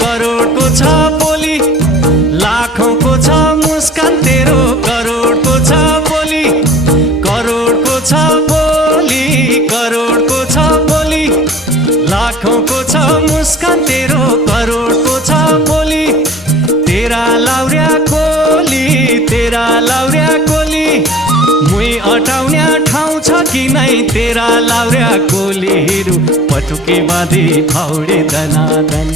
करोडको छ बोली, लाखौंको छ मुस्कान तेरो, करोडको छ बोली, करोडको छ बोली, करोडको छ बोली, लाखौंको छ मुस्कान तेरो, करोडको छ बोली। तेरा लाउर्या कोली, तेरा लाउर्या कोली, मुई अटाउने ठाउँ छ कि नै तेरा लाउर्या कोलीहरू, पटुकी बाँधी फाउडे दनादन।